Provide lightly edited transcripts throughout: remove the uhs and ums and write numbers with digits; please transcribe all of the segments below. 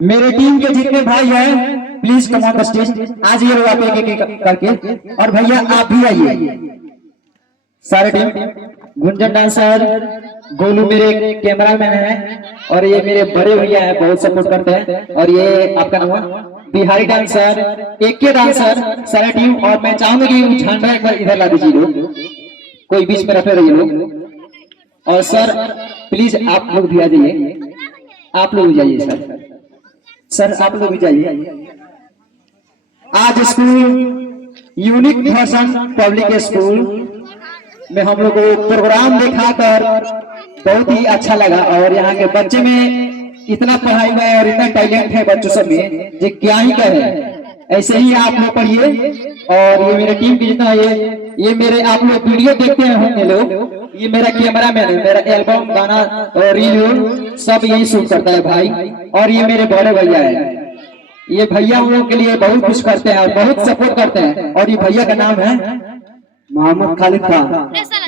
मेरे टीम के जितने भाई हैं please come on the stage. आज ये लोग आप एक एक करके, और भैया आप भी आइए सारे टीम। गुंजन डांसर, गोलू मेरे कैमरामैन है, और ये मेरे बड़े भैया है, बहुत सपोर्ट करते हैं। और ये आपका नाम है बिहारी डांसर, एक के डांसर, सारा टीम। और मैं चाहूंगा कि झंडा एक बार इधर ला दीजिए लोग, कोई बीच में रखे रहिए लोग। और सर प्लीज आप लोग भी आ जाइए, आप लोग भी जाइए सर, सर आप लोग भी जाइए। आज स्कूल यूनिक भाषण पब्लिक स्कूल में हम लोग को प्रोग्राम दिखाकर बहुत ही अच्छा लगा। और यहाँ के बच्चे में इतना पढ़ाई हुआ है और इतना टैलेंट है बच्चों सब में, जो क्या ही कहे। ऐसे ही आप लोग पढ़िए। और ये मेरे टीम की जितना ये मेरे, आप लोग वीडियो देखते होंगे लोग, ये मेरा कैमरा मैन है, मेरा एल्बम गाना और रील सब यही शूट करता है भाई। और ये मेरे बड़े भैया है, ये भैया हम लोग के लिए बहुत कुछ करते हैं और बहुत सपोर्ट करते हैं। और ये भैया का नाम है मोहम्मद खालिद खान,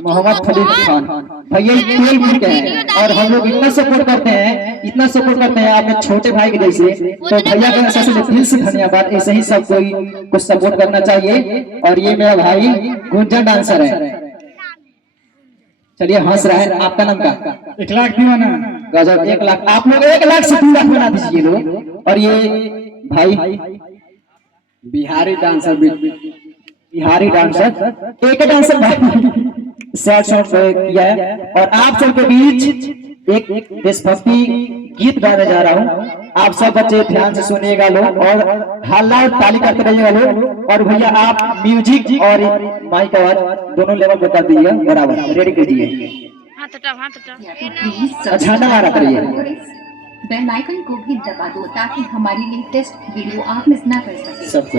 मोहम्मद खालिद खान भैया तेल मिल के हैं। और हम लोग इतना सपोर्ट करते हैं, इतना सपोर्ट करते हैं आपके छोटे भाई के जैसे। तो भैया का सबसे दिल से धन्यवाद। ऐसे ही सब कोई कुछ सपोर्ट करना चाहिए। और ये मेरा भाई गुंजन डांसर है, चलिए हंस रहा है। आपका नाम क्या? 1 लाख दीवाना। गजब, 1 लाख। आप लोग 1 लाख से 2 लाख बना दीजिए लोग। और ये भाई बिहारी डांसर, बिहारी डांसर, एक डांसर भाई सैड सॉन्ग किया है। और आप सबके बीच एक देशभक्ति गीत गाने जा रहा हूँ। आप सब बच्चे ध्यान से सुनिएगा लोग, और हल्ला और ताली करते रहिएगा लोग। और भैया आप म्यूजिक और माइक आवाज दोनों लेवल पर कर दीजिए बराबर, रेडी कीजिए। झंडा मारा करिए। बेल आइकन को भी दबा दो ताकि हमारी लेटेस्ट वीडियो आप मिस ना कर सके। सबको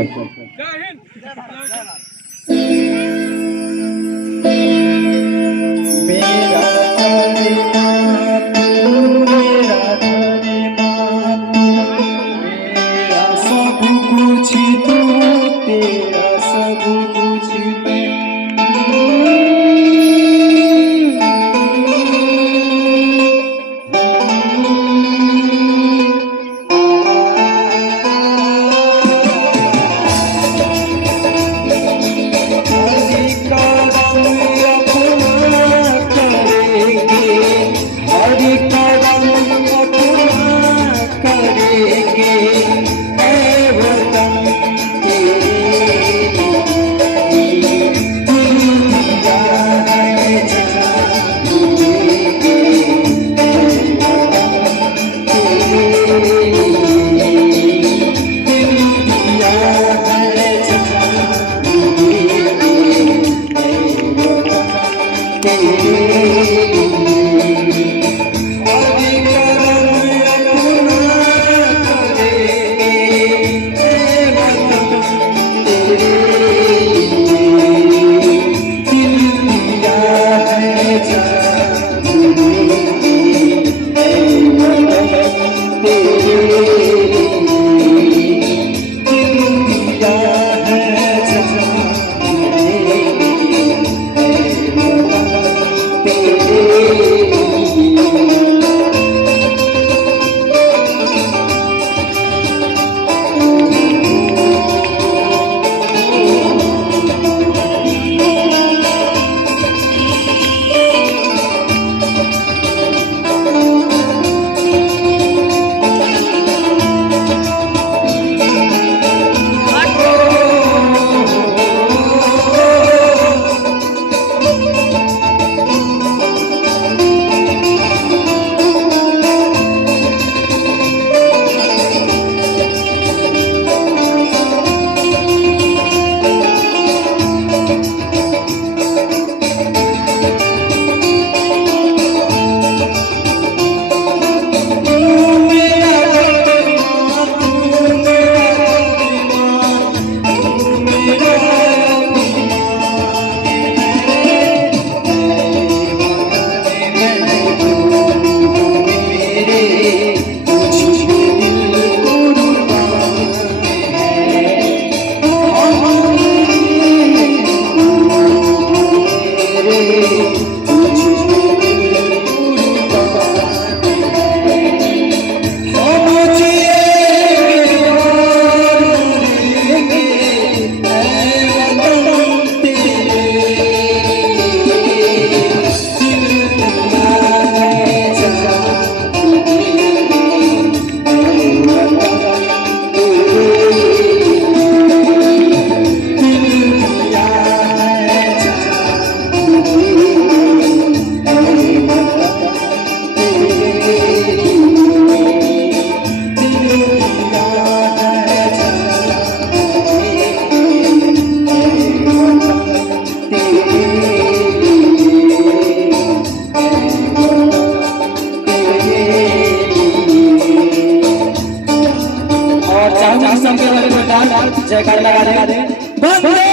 बार जयकार लगा दे। वंदे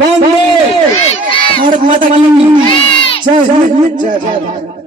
वंदे भारत माता की जय जय जय भारत।